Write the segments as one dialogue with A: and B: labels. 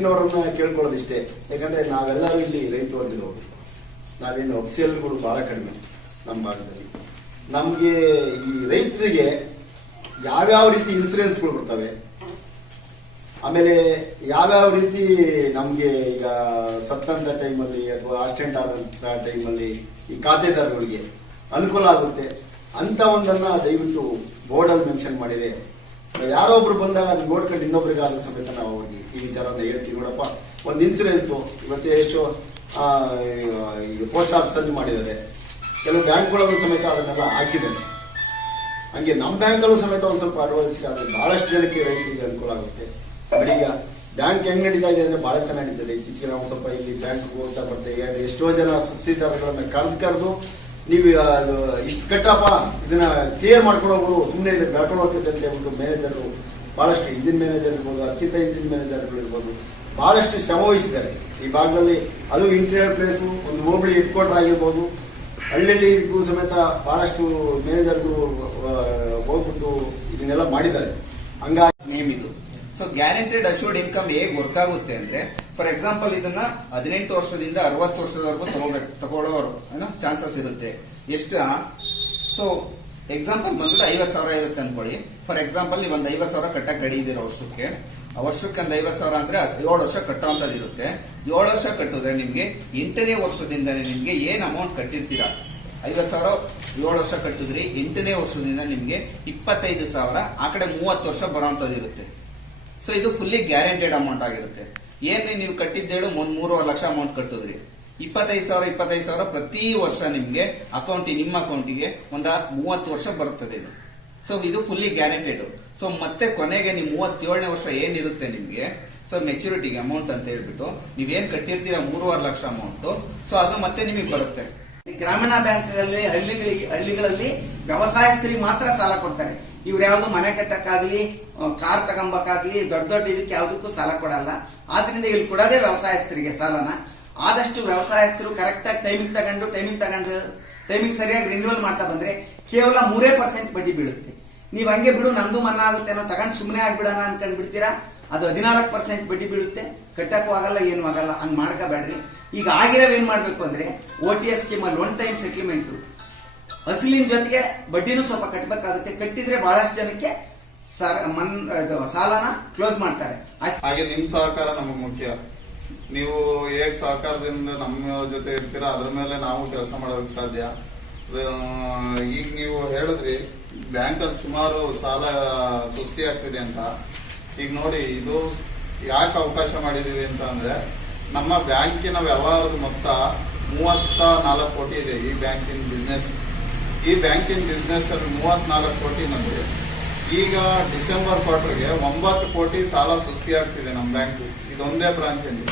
A: ಬ್ಯಾಂಕಿನವರನ್ನ ಕೇಳ್ಕೊಳ್ಳೋದಿಷ್ಟೇ. ಯಾಕಂದ್ರೆ ನಾವೆಲ್ಲರೂ ಇಲ್ಲಿ ರೈತ ವರ್ಗದವರು ನಾವೇನು ಅಫ್ಸಿಯಲ್ಗಳು ಬಹಳ ಕಡಿಮೆ ನಮ್ಮ ಭಾಗದಲ್ಲಿ. ನಮಗೆ ಈ ರೈತರಿಗೆ ಯಾವ್ಯಾವ ರೀತಿ ಇನ್ಸೂರೆನ್ಸ್ಗಳು ಬರ್ತವೆ, ಆಮೇಲೆ ಯಾವ್ಯಾವ ರೀತಿ ನಮಗೆ ಈಗ ಸತ್ತಂತ ಟೈಮಲ್ಲಿ ಅಥವಾ ಆಕ್ಸಿಡೆಂಟ್ ಆದಂತ ಟೈಮಲ್ಲಿ ಈ ಖಾತೆದಾರರುಗಳಿಗೆ ಅನುಕೂಲ ಆಗುತ್ತೆ ಅಂತ ಒಂದನ್ನ ದಯವಿಟ್ಟು ಬೋರ್ಡಲ್ಲಿ ಮೆನ್ಷನ್ ಮಾಡಿದ್ರೆ ಯಾರೋ ಒಬ್ರು ಬಂದಾಗ ಅದನ್ನ ನೋಡ್ಕೊಂಡು ಇನ್ನೊಬ್ರಿಗೆ ಆದ ಸಮೇತ ನಾವು ಹೋಗಿ ಈ ವಿಚಾರವನ್ನ ಹೇಳ್ತೀವಿ. ನೋಡಪ್ಪ, ಒಂದು ಇನ್ಸೂರೆನ್ಸ್ ಇವತ್ತು ಎಷ್ಟು ಪೋಸ್ಟ್ ಆಫೀಸ್ ಅಲ್ಲಿ ಮಾಡಿದ್ದಾರೆ. ಕೆಲವು ಬ್ಯಾಂಕ್ಗಳಲ್ಲೂ ಸಮೇತ ಅದನ್ನೆಲ್ಲ ಹಾಕಿದ್ದಾರೆ. ಹಂಗೆ ನಮ್ಮ ಬ್ಯಾಂಕಲ್ಲೂ ಸಮೇತ ಒಂದು ಸ್ವಲ್ಪ ಅಳವಡಿಸಿದ್ರೆ ಭಾಳಷ್ಟು ಜನಕ್ಕೆ ರೈತರಿಗೆ ಅನುಕೂಲ ಆಗುತ್ತೆ. ಈಗ ಬ್ಯಾಂಕ್ ಹೆಂಗ್ ನಡೀತಾ ಇದೆ ಅಂದ್ರೆ ಬಹಳ ಚೆನ್ನಾಗಿ ನಡೀತದೆ. ಇತ್ತೀಚೆಗೆ ನಾವು ಸ್ವಲ್ಪ ಇಲ್ಲಿ ಬ್ಯಾಂಕ್ ಹೋಗ್ತಾ ಬರ್ತೇವೆ ಎಷ್ಟೋ ಜನ ಸುಸ್ತಿದಾರಗಳನ್ನು ಕರೆದು ಕರೆದು ನೀವು ಅದು, ಇಷ್ಟು ಕಟ್ಟಪ್ಪ, ಇದನ್ನ ಕ್ಲಿಯರ್ ಮಾಡ್ಕೊಂಡು ಸುಮ್ಮನೆ ಇದು ಬೆಳ್ಕೊಂಡು ಹೋಗ್ತೈತೆ ಅಂತ ಹೇಳ್ಬಿಟ್ಟು ಮ್ಯಾನೇಜರು ಬಹಳಷ್ಟು ಹಿಂದಿನ ಮ್ಯಾನೇಜರ್ ಇರ್ಬೋದು, ಅತ್ಯಂತ ಹಿಂದಿನ ಮ್ಯಾನೇಜರ್ಗಳು ಇರ್ಬೋದು, ಬಹಳಷ್ಟು ಶ್ರಮ ವಹಿಸಿದ್ದಾರೆ. ಈ ಭಾಗದಲ್ಲಿ ಅದು ಇಂಟೀರಿಯರ್ ಪ್ಲೇಸು ಒಂದು ಹೋಬಳಿ ಹೆಡ್ ಕ್ವಾರ್ಟರ್ ಆಗಿರ್ಬೋದು. ಹಳ್ಳಿಯಲ್ಲಿ ಇದಕ್ಕೂ ಸಮೇತ ಭಾಳಷ್ಟು ಮ್ಯಾನೇಜರ್ಗಳು ಹೋಗ್ಬಿಟ್ಟು ಇದನ್ನೆಲ್ಲ ಮಾಡಿದ್ದಾರೆ. ಹಂಗಾಗಿ
B: ನೇಮ್ ಇದು. ಸೊ ಗ್ಯಾರಂಟೆಡ್ ಅಶೋರ್ಡ್ ಇನ್ಕಮ್ ಹೇಗೆ ವರ್ಕ್ ಆಗುತ್ತೆ ಅಂದ್ರೆ ಫಾರ್ ಎಕ್ಸಾಂಪಲ್ ಇದನ್ನ ಹದಿನೆಂಟು ವರ್ಷದಿಂದ ಅರವತ್ತು ವರ್ಷದವರೆಗೂ ತಗೋಬೇಕು, ತಗೊಳ್ಳೋರು, ಏನೋ ಚಾನ್ಸಸ್ ಇರುತ್ತೆ. ಎಷ್ಟು? ಸೊ ಎಕ್ಸಾಂಪಲ್ ಬಂದ್ಬಿಟ್ಟು ಐವತ್ತು ಸಾವಿರ ಇರುತ್ತೆ ಅನ್ಕೊಳ್ಳಿ. ಫಾರ್ ಎಕ್ಸಾಂಪಲ್ ನೀವು ಒಂದು ಐವತ್ತು ಸಾವಿರ ಕಟ್ಟಕ್ಕೆ ರೆಡಿ ಇದ್ದೀರಾ ವರ್ಷಕ್ಕೆ. ವರ್ಷಕ್ಕೆ ಒಂದು ಐವತ್ತು ಸಾವಿರ ಅಂದ್ರೆ ಅದ್ ಏಳು ವರ್ಷ ಕಟ್ಟುವಂಥದ್ದು ಇರುತ್ತೆ. ಏಳು ವರ್ಷ ಕಟ್ಟಿದ್ರೆ ನಿಮಗೆ ಎಂಟನೇ ವರ್ಷದಿಂದನೇ ನಿಮಗೆ ಏನ್ ಅಮೌಂಟ್ ಕಟ್ಟಿರ್ತೀರಾ? ಐವತ್ತು ಸಾವಿರ ಏಳು ವರ್ಷ ಕಟ್ಟಿದ್ರಿ, ಎಂಟನೇ ವರ್ಷದಿಂದ ನಿಮಗೆ ಇಪ್ಪತ್ತೈದು ಸಾವಿರ, ಆ ಕಡೆ ಮೂವತ್ತು ವರ್ಷ ಬರೋಂಥದ್ದು ಇರುತ್ತೆ. ಸೊ ಇದು ಫುಲ್ಲಿ ಗ್ಯಾರಂಟೆಡ್ ಅಮೌಂಟ್ ಆಗಿರುತ್ತೆ. ಏನ್ ನೀವು ಕಟ್ಟಿದ್ದೇಳು ಒಂದ್ ಮೂರುವರೆ ಲಕ್ಷ ಅಮೌಂಟ್ ಕಟ್ಟಿದ್ರಿ ಇಪ್ಪತ್ತೈದು ಸಾವಿರ ಇಪ್ಪತ್ತೈದು ಸಾವಿರ ಪ್ರತಿ ವರ್ಷ ನಿಮ್ಗೆ ಅಕೌಂಟ್ ನಿಮ್ಮ ಅಕೌಂಟಿಗೆ ಒಂದ ಮೂವತ್ತು ವರ್ಷ ಬರುತ್ತದೆ ಇದು. ಸೊ ಇದು ಫುಲ್ಲಿ ಗ್ಯಾರಂಟೆಡ್ ಸೊ ಮತ್ತೆ ಕೊನೆಗೆ ನೀವು ಮೂವತ್ತೇಳನೇ ವರ್ಷ ಏನಿರುತ್ತೆ ನಿಮ್ಗೆ? ಸೊ ಮೆಚುರಿಟಿಗೆ ಅಮೌಂಟ್ ಅಂತ ಹೇಳ್ಬಿಟ್ಟು, ನೀವೇನ್ ಕಟ್ಟಿರ್ತೀರಾ ಮೂರುವರೆ ಲಕ್ಷ ಅಮೌಂಟ್ ಸೊ ಅದು ಮತ್ತೆ ನಿಮಗೆ ಬರುತ್ತೆ.
C: ಗ್ರಾಮೀಣ ಬ್ಯಾಂಕ್ಗಳಲ್ಲಿ ಹಳ್ಳಿಗಳಿಗೆ, ಹಳ್ಳಿಗಳಲ್ಲಿ ವ್ಯವಸಾಯಸ್ಥರಿಗೆ ಮಾತ್ರ ಸಾಲ ಕೊಡ್ತಾರೆ. ಇವ್ರು ಯಾವ್ದು ಮನೆ ಕಟ್ಟಕ್ಕಾಗ್ಲಿ ಕಾರ್ ತಗೊಂಬಕ್ಕಾಗ್ಲಿ, ದೊಡ್ಡ ದೊಡ್ಡ ಇದಕ್ಕೆ ಯಾವ್ದಕ್ಕೂ ಸಾಲ ಕೊಡಲ್ಲ. ಆದ್ರಿಂದ ಇಲ್ಲಿ ಕೊಡೋದೇ ವ್ಯವಸಾಯಸ್ಥರಿಗೆ ಸಾಲನ. ಆದಷ್ಟು ವ್ಯವಸಾಯಸ್ಥರು ಕರೆಕ್ಟ್ ಆಗಿ ಟೈಮಿಂಗ್ ತಗೊಂಡು ಟೈಮಿಂಗ್ ತಗೊಂಡು ಟೈಮಿಂಗ್ ಸರಿಯಾಗಿ ರಿನ್ಯೂವಲ್ ಮಾಡ್ತಾ ಬಂದ್ರೆ ಕೇವಲ ಮೂರೇ ಪರ್ಸೆಂಟ್ ಬಡ್ಡಿ ಬೀಳುತ್ತೆ. ನೀವು ಹಂಗೆ ಬಿಡು, ನಂದು ಮನ್ನಾ ಆಗುತ್ತೆ ಅನ್ನೋ ತಗೊಂಡು ಸುಮ್ಮನೆ ಆಗ್ಬಿಡೋಣ ಅನ್ಕೊಂಡ್ ಬಿಡ್ತೀರಾ ಅದು ಹದಿನಾಲ್ಕು ಪರ್ಸೆಂಟ್ ಬಡ್ಡಿ ಬೀಳುತ್ತೆ. ಕಟ್ಟಕ್ಕೂ ಆಗಲ್ಲ, ಏನು ಆಗಲ್ಲ. ಹಂಗ್ ಮಾಡ್ಕೋಬೇಡ್ರಿ. ಈಗ ಆಗಿರೋ ಏನ್ ಮಾಡ್ಬೇಕು ಅಂದ್ರೆ ಓ ಟಿ ಎಸ್ ಸ್ಕೀಮ್ ಅಲ್ಲಿ ಒನ್ ಟೈಮ್ ಸೆಟ್ಲ್ಮೆಂಟ್ ಅಸಲಿನ ಜೊತೆಗೆ ಬಡ್ಡಿನೂ ಸ್ವಲ್ಪ ಕಟ್ಟಬೇಕಾಗುತ್ತೆ ಕಟ್ಟಿದ್ರೆ ಬಹಳಷ್ಟು ಜನಕ್ಕೆ ಮನ್ ಸಾಲನ ಕ್ಲೋಸ್ ಮಾಡ್ತಾರೆ.
D: ಹಾಗೆ ನಿಮ್ ಸಹಕಾರ ನಮಗ್ ಮುಖ್ಯ. ನೀವು ಹೇಗ್ ಸಹಕಾರದಿಂದ ನಮ್ಮ ಜೊತೆ ಇರ್ತೀರಾ, ಅದ್ರ ಮೇಲೆ ನಾವು ಕೆಲಸ ಮಾಡೋದಕ್ಕೆ ಸಾಧ್ಯ. ಈಗ ನೀವು ಹೇಳಿದ್ರಿ ಬ್ಯಾಂಕ್ ಅಲ್ಲಿ ಸುಮಾರು ಸಾಲ ಸುಸ್ತಿ ಆಗ್ತಿದೆ ಅಂತ. ಈಗ ನೋಡಿ, ಇದು ಯಾಕೆ ಅವಕಾಶ ಮಾಡಿದೀವಿ ಅಂತ ಅಂದ್ರೆ ನಮ್ಮ ಬ್ಯಾಂಕಿನ ವ್ಯವಹಾರದ ಮೊತ್ತ ಮೂವತ್ತ ನಾಲ್ಕು ಕೋಟಿ ಇದೆ ಈ ಬ್ಯಾಂಕಿನ ಬಿಸ್ನೆಸ್ ಈ ಬ್ಯಾಂಕಿನ ಬಿಸ್ನೆಸ್ ಅಲ್ಲಿ ಮೂವತ್ನಾಲ್ಕು ಕೋಟಿ ನಮಗೆ ಈಗ ಡಿಸೆಂಬರ್ ಕ್ವಾರ್ಟರ್ಗೆ ಒಂಬತ್ತು ಕೋಟಿ ಸಾಲ ಸುಸ್ತಿ ಆಗ್ತಿದೆ ನಮ್ಮ ಬ್ಯಾಂಕು. ಇದೊಂದೇ ಬ್ರಾಂಚಲ್ಲಿ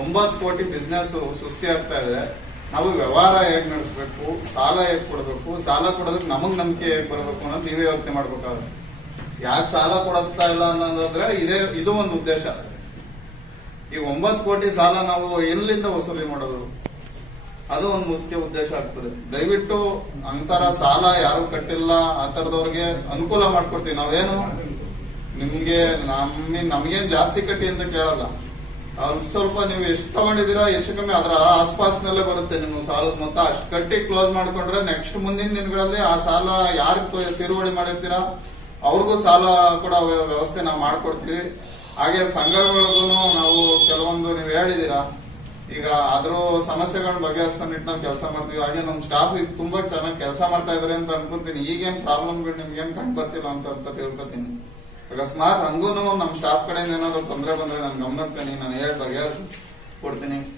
D: ಒಂಬತ್ತು ಕೋಟಿ ಬಿಸ್ನೆಸ್ ಸುಸ್ತಿ ಆಗ್ತಾ ಇದೆ. ನಾವು ವ್ಯವಹಾರ ಹೇಗೆ ನಡೆಸ್ಬೇಕು, ಸಾಲ ಹೇಗೆ ಕೊಡಬೇಕು, ಸಾಲ ಕೊಡೋದಕ್ಕೆ ನಮಗ್ ನಂಬಿಕೆ ಹೇಗೆ ಬರಬೇಕು ಅನ್ನೋದು ನೀವೇ ಯೋಚನೆ ಮಾಡ್ಬೇಕಾಗುತ್ತೆ. ಯಾಕೆ ಸಾಲ ಕೊಡುತ್ತಾ ಇಲ್ಲ ಅನ್ನೋದಾದ್ರೆ ಇದೇ, ಇದು ಒಂದು ಉದ್ದೇಶ. ಈ ಒಂಬತ್ತು ಕೋಟಿ ಸಾಲ ನಾವು ಎಲ್ಲಿಂದ ವಸೂಲಿ ಮಾಡೋದು? ಅದು ಒಂದು ಮುಖ್ಯ ಉದ್ದೇಶ ಆಗ್ತದೆ. ದಯವಿಟ್ಟು ಅಂತರ ಸಾಲ ಯಾರು ಕಟ್ಟಿಲ್ಲ, ಆ ತರದವ್ರಿಗೆ ಅನುಕೂಲ ಮಾಡ್ಕೊಡ್ತೀವಿ. ನಾವೇನು? ನಿಮ್ಗೆ, ನಮ್ಮ, ನಮ್ಗೇನ್ ಜಾಸ್ತಿ ಕಟ್ಟಿ ಅಂತ ಕೇಳಲ್ಲ. ಅಲ್ಪ ಸ್ವಲ್ಪ ನೀವು ಎಷ್ಟು ತಗೊಂಡಿದ್ದೀರಾ ಹೆಚ್ಚು ಕಮ್ಮಿ ಅದರ ಆಸ್ಪಾಸ್ನಲ್ಲೇ ಬರುತ್ತೆ. ನಿಮ್ಮ ಸಾಲದ ಮೊತ್ತ ಅಷ್ಟು ಕಟ್ಟಿ ಕ್ಲೋಸ್ ಮಾಡ್ಕೊಂಡ್ರೆ ನೆಕ್ಸ್ಟ್ ಮುಂದಿನ ದಿನಗಳಲ್ಲಿ ಆ ಸಾಲ ಯಾರು ತಿರುವಳಿ ಮಾಡಿರ್ತೀರಾ? ಅವ್ರಿಗೂ ಸಾಲ ಕೂಡ ವ್ಯ- ವ್ಯವಸ್ಥೆ ನಾವು ಮಾಡಿಕೊಡ್ತೀವಿ. ಹಾಗೆ ಸಂಘಗಳಿಗೂ ನಾವು ಕೆಲವೊಂದು ನೀವು ಹೇಳಿದ್ದೀರಾ, ಈಗ ಅದ್ರ ಸಮಸ್ಯೆಗಳನ್ನ ಬಗೆಹರಿಸೋ ನಿಟ್ಟಿನಲ್ಲಿ ಕೆಲಸ ಮಾಡ್ತೀವಿ. ಹಾಗೆ ನಮ್ಮ ಸ್ಟಾಫ್ ಈಗ ತುಂಬಾ ಚೆನ್ನಾಗಿ ಕೆಲಸ ಮಾಡ್ತಾ ಇದಾರೆ ಅಂತ ಅನ್ಕೊಂತೀನಿ. ಈಗೇನ್ ಪ್ರಾಬ್ಲಮ್ಗಳು ನಿಮ್ಗೆ ಏನ್ ಕಂಡು ಬರ್ತಿಲ್ಲ ಅಂತ ಅಂತ ತಿಳ್ಕೊತೀನಿ. ಅಕಸ್ಮಾತ್ ಹಂಗೂನು ನಮ್ಮ ಸ್ಟಾಫ್ ಕಡೆಯಿಂದ ಏನಾದ್ರು ತೊಂದರೆ ಬಂದ್ರೆ ನಾನು ಗಮನಿಸ್ತೀನಿ ನಾನು ಹೇಳಿ ಬಗೆಹರಿಸಿ ಕೊಡ್ತೀನಿ.